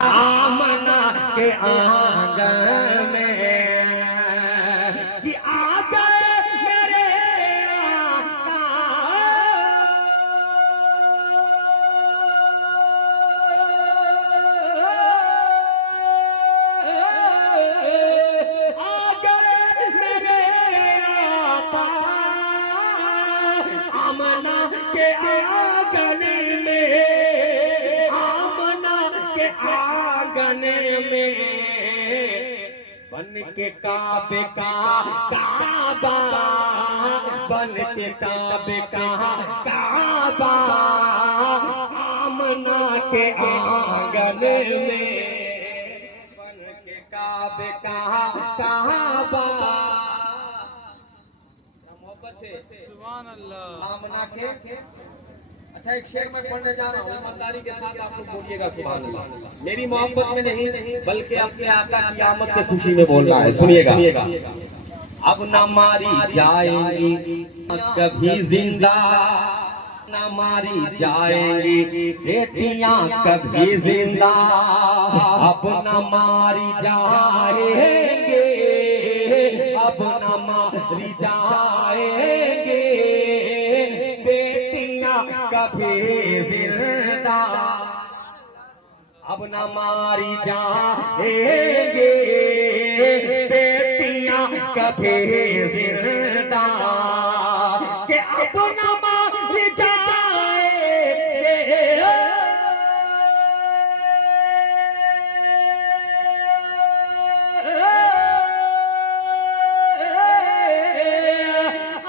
आमना के आंगन में कि आ गए मेरे आका। आ गए मेरे आका आमना के आंगन में, आंगन में बन के काबे का काबा, बन के काबे का काबा आमना के आंगन में, बन के काबे का काबा। मोहब्बत से सुभान अल्लाह आमना के। अच्छा, एक शेर मैं पढ़ने जा रहा हूँ, ईमानदारी के साथ आप लोग बोलिएगा सुभान अल्लाह। मेरी मोहब्बत में नहीं बल्कि अपने आका की आमद की खुशी में बोलना है, सुनिएगा। अब न मारी जाएंगी कभी जिंदा, न मारी जाएंगी बेटियां कभी जिंदा, अब न मारी जाएंगे, अब न मारी जाएंगे कभी जिंदा, अब न मारी जाएंगे बेटियां कभी जिंदा, कि अब न मारी जाएंगे,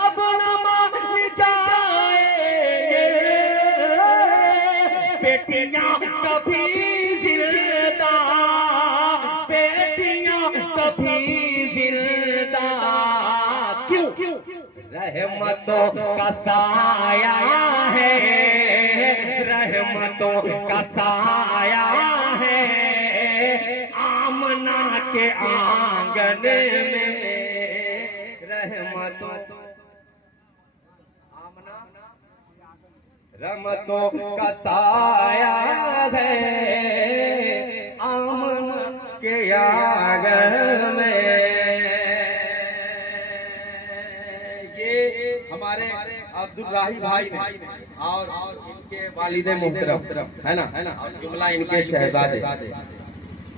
अब न मारी जाएंगे बेटियां कभी जिंदा, बेटियां कभी जिंदा। क्यों? रहमतों का साया है, रहमतों का साया है आमना के आंगन में, रहमतों रहमतों का साया है आमना के आंगन में। ये हमारे अब्दुल राही भाई ने और इनके वालिदे मोहतरम है ना, और जुमला इनके शहजादे,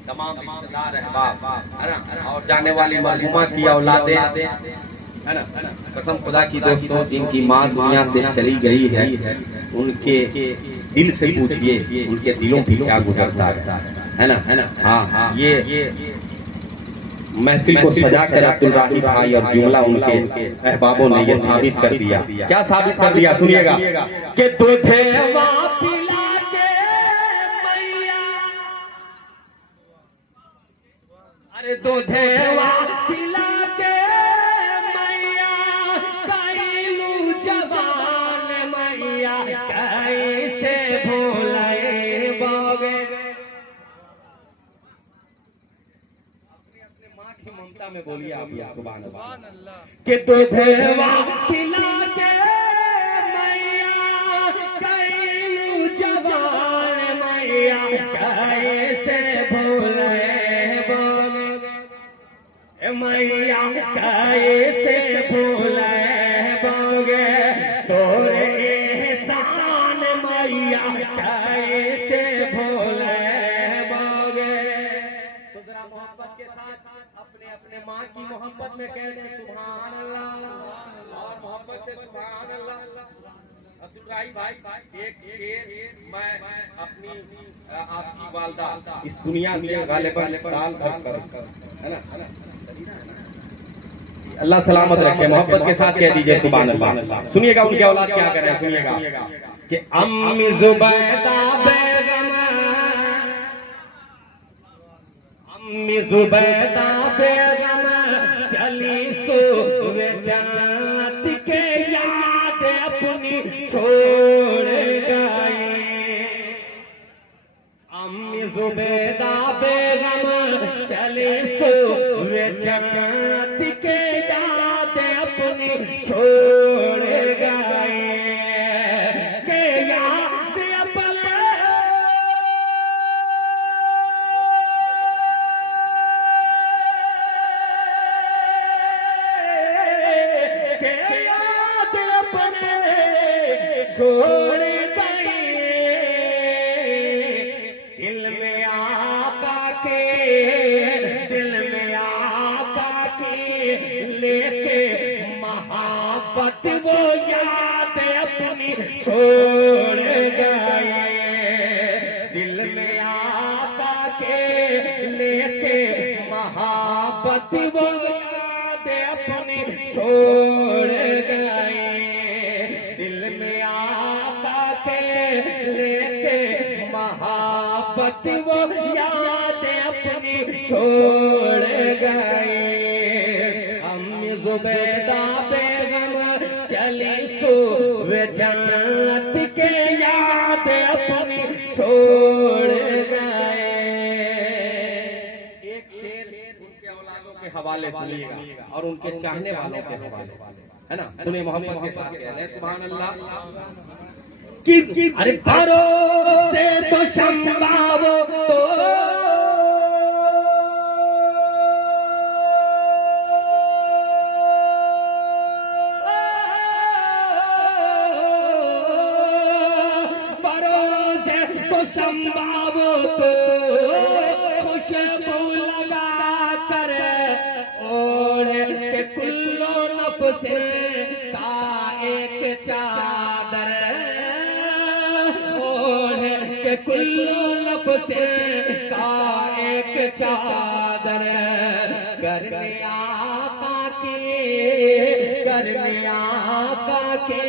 तमाम रिश्तेदार अहबाब है ना, और जाने वाली मरहुमा की औलादे है ना। कसम खुदा की दोस्तों, जिनकी माँ दुनिया से चली गई है उनके दिल से पूछिए उनके दिलों की क्या गुजरता है ना। हाँ, ये महफिल को सजा कर अब्दुल राही भाई और जुमला उनके अहबाबों ने ये साबित कर दिया। क्या साबित कर दिया? सुनिएगा कि दूधे पिला के मैया, अरे दूधे पिला के मैया, कैलू जवान मैया कैसे भूले बोगे। अपने माँ की ममता में बोलिए आप सुभान अल्लाह। कि दूधवा पिला के मैया, कैलू जवान मैया कैसे भूले मैया, कैसे भूले बोगे तोरे एहसान मैया, कैसे भूले बोगे। तो जरा मोहब्बत के साथ अपने अपने माँ की मोहब्बत में कह दें सुभान अल्लाह, और मोहब्बत से सुभान अल्लाह। अब्दुल राही भाई एक शेर मैं अपनी आपकी वालदा इस दुनिया से गालिबन साल भर है ना, अल्लाह सलामत रखे, मोहब्बत के साथ कह दीजिए सुभान अल्लाह। सुनिएगा उनके औलाद क्या कर रहे हैं, सुनिएगा कि अम्मी जुबैदा बेगम, अम्मी जुबैदा बेगम चली सूरज जन्नत के याद अपनी छोड़ गए। अम्मी जुबैदा बेगम चली सूरज जन्नत के याद अपनी छोड़ गए, के याद अपने छोड़ गए, दिल में आका के, दिल में आका के लेके महाबत वो याद अपनी छोड़ गए, दिल में आका के लेके महाबत वो याद अपनी छोड़ गए, दिल में आका के लेके महाबत वो याद अपनी छोड़ गए। अम्मी जुबैदा बेगम चली सुबह जन्नत के याद अपनी छोड़ गए। एक शेर उनके औलादों के हवाले सुनिएगा और उनके चाहने वालों के हवाले, है ना, सुनिए मोहम्मद के साथ कह रहे हैं सुभान अल्लाह कि अरे भरोसे तो संभावो तो भरोसे तो संभावो तो खुशबू लगा कर ओढ़ के कुल्लो नफ्से का एक चादर, ओढ़ के कुल्लो नफ्से का एक चादर, गर्मी आका के, गर्मी आका के,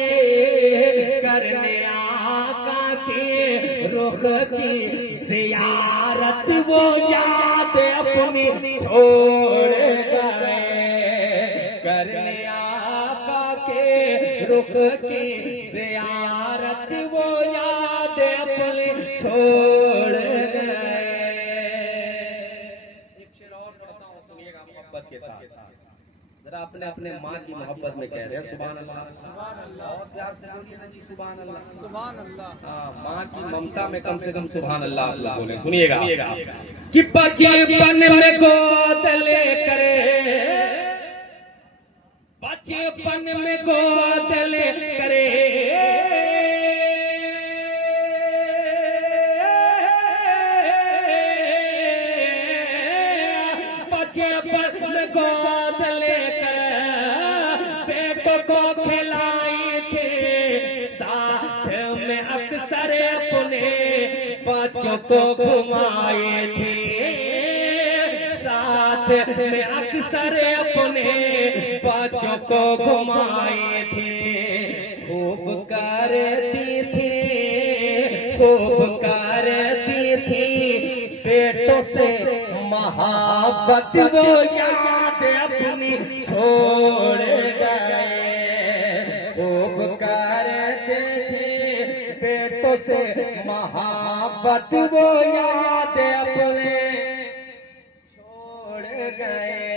गर्मी आका के रुख की ज़ियारत वो याद अपनी छोड़ गए, गर्मी आका के रुख की ज़ियारत वो याद अपनी छोड़ गए। एक शेर और पढ़ता हूँ, सुनिएगा मोहब्बत के साथ, जरा अपने अपने माँ की मोहब्बत में कह रहे हैं सुभान अल्लाह, और प्यार से बोलिए ना जी सुभान अल्लाह, सुभान अल्लाह। हाँ, माँ की ममता में कम से कम सुभान अल्लाह बोले। सुनिएगा कि बचपन में गोद लेकर, बचपन में गोद लेकर बचपन में गोद लेकर बेटों को खिलाई थी, साथ में अक्सर अपने बच्चों को घुमाए थे, साथ में अक्सर अपने बच्चों को घुमाए थे, खूब करती थी, खूब करती थी बेटों से महाबत वो याद अपनी छोड़ गए, खूब करते थे बेटों से महाबत वो याद अपने छोड़ गए।